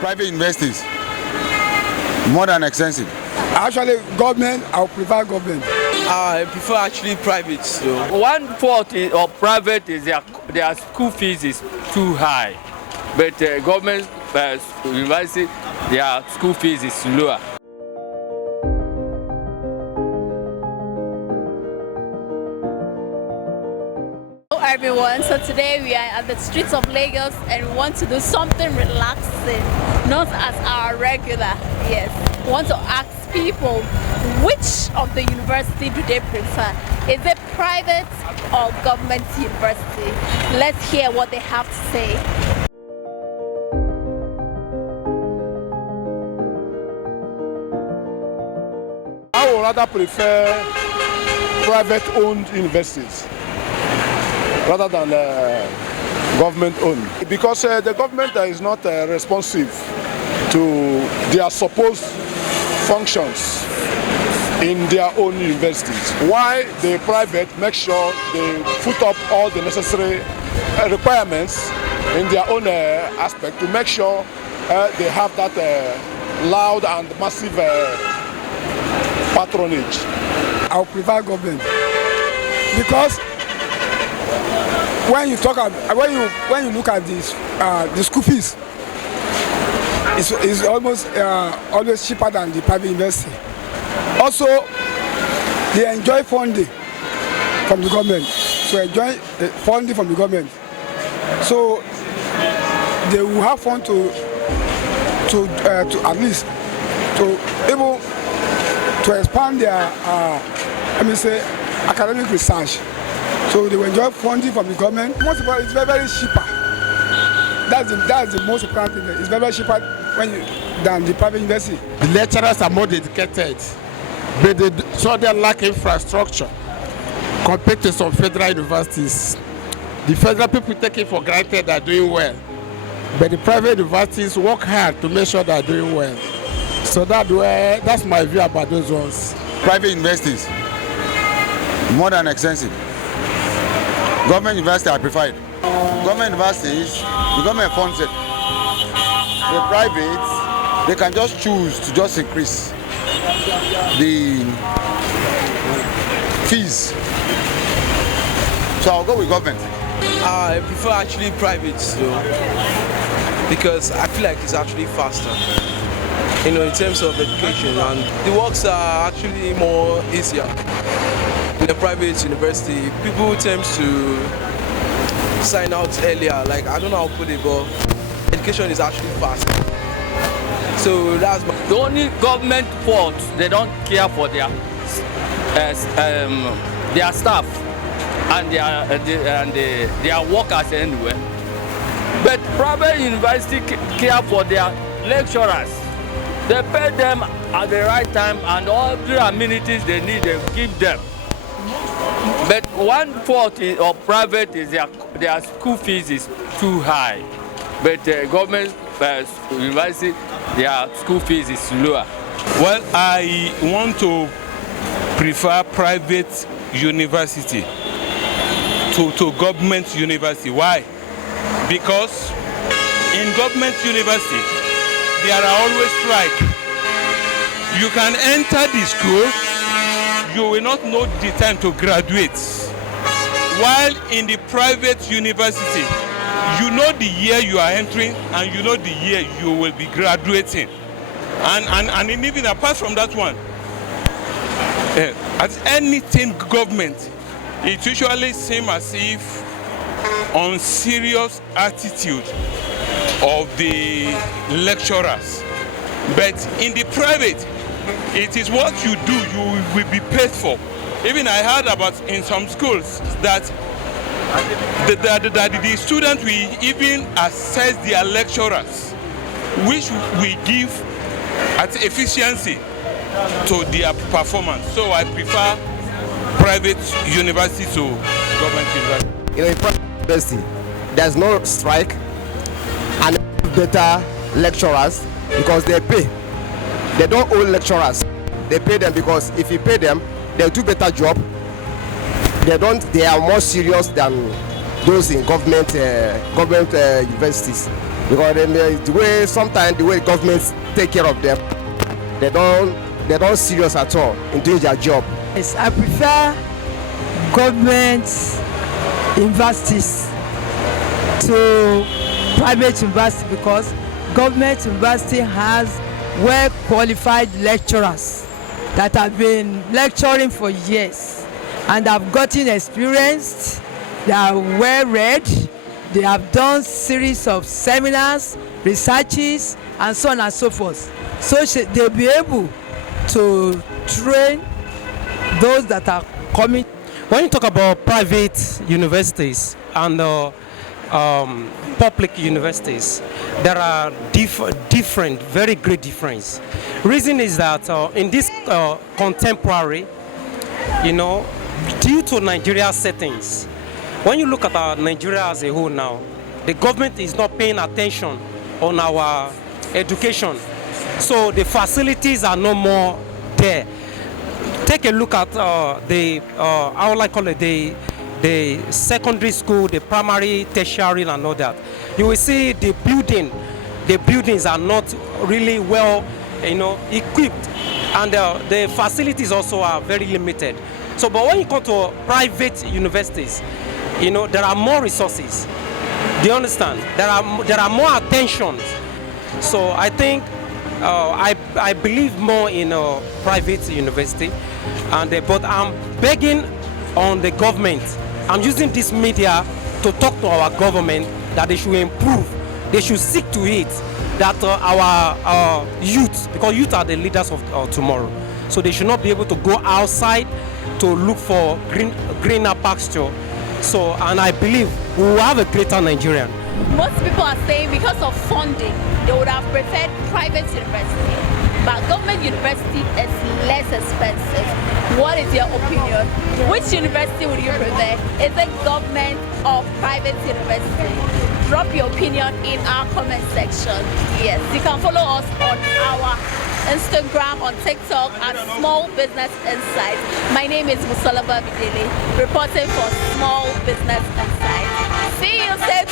Private universities, more than expensive. Actually, government, I would prefer government. I prefer actually private. So. One fault of private is their school fees is too high, but government university, their school fees is lower. Hello everyone, so today we are at the streets of Lagos and we want to do something relaxing, not as our regular. Yes, we want to ask people which of the university do they prefer. Is it private or government university? Let's hear what they have to say. I would rather prefer private-owned universities rather than government-owned, because the government is not responsive to their supposed functions in their own universities. Why the private make sure they put up all the necessary requirements in their own aspect to make sure they have that loud and massive patronage. I would prefer government because when you talk about, when you look at this the school fees, it's almost always cheaper than the private university. Also, they enjoy funding from the government. So enjoy funding from the government. So they will have fun to at least to able to expand their let me say academic research. So they will enjoy funding from the government. Most of all, it's very, very cheaper. That's the most important thing. It's very, very cheaper than the private university. The lecturers are more dedicated, but they lack infrastructure compared to some federal universities. The federal people take it for granted they are doing well, but the private universities work hard to make sure they are doing well. So that's my view about those ones. Private universities, more than expensive. Government university I prefer it. Government universities, the government funds it. The private, they can just choose to just increase the fees. So I'll go with government. I prefer actually private though, because I feel like it's actually faster. You know, in terms of education, and the works are actually more easier. In a private university, people tend to sign out earlier. Like, I don't know how to put it, but education is actually faster. So that's the only government fault. They don't care for their staff and their workers anyway. But private university care for their lecturers. They pay them at the right time and all the amenities they need, they give them. But one fault of private is their school fees is too high. But government university, their school fees is lower. Well, I want to prefer private university to government university. Why? Because in government university, there are always strikes. You can enter the school, you will not know the time to graduate. While in the private university, you know the year you are entering and you know the year you will be graduating. And even apart from that one, as anything government, it usually seems as if unserious attitude of the lecturers. But in the private, it is what you do, you will be paid for. Even I heard about in some schools that the students will even assess their lecturers, which we give at efficiency to their performance. So I prefer private university to government university. You know, in private university, there's no strike and better lecturers because they pay. They don't owe lecturers. They pay them because if you pay them, they'll do better job. They are more serious than those in government universities. because the way sometimes the way governments take care of them, they don't serious at all in doing their job. Yes, I prefer government universities to private university because government university has well-qualified lecturers that have been lecturing for years and have gotten experienced. They are well-read. They have done series of seminars, researches, and so on and so forth. So they'll be able to train those that are coming. When you talk about private universities and public universities, there are different, very great difference. Reason is that in this contemporary, due to Nigeria settings, when you look at Nigeria as a whole now, the government is not paying attention on our education. So the facilities are no more there. Take a look at how will I call it, the secondary school, the primary, tertiary, and all that. You will see the buildings are not really well, equipped, and the facilities also are very limited. So, but when you come to private universities, there are more resources. Do you understand? There are more attention. So I think I believe more in private university, but I'm begging on the government. I'm using this media to talk to our government that they should improve. They should seek to it that our youth, because youth are the leaders of tomorrow, so they should not be able to go outside to look for greener pasture. So, and I believe we will have a greater Nigerian. Most people are saying because of funding, they would have preferred private university, but government university is less expensive. What is your opinion? Which university would you prefer? Is it government or private university? Drop your opinion in our comment section. Yes, you can follow us on our Instagram, on TikTok at Small Business Insights. My name is Musalaba Bidele, reporting for Small Business Insights. See you soon.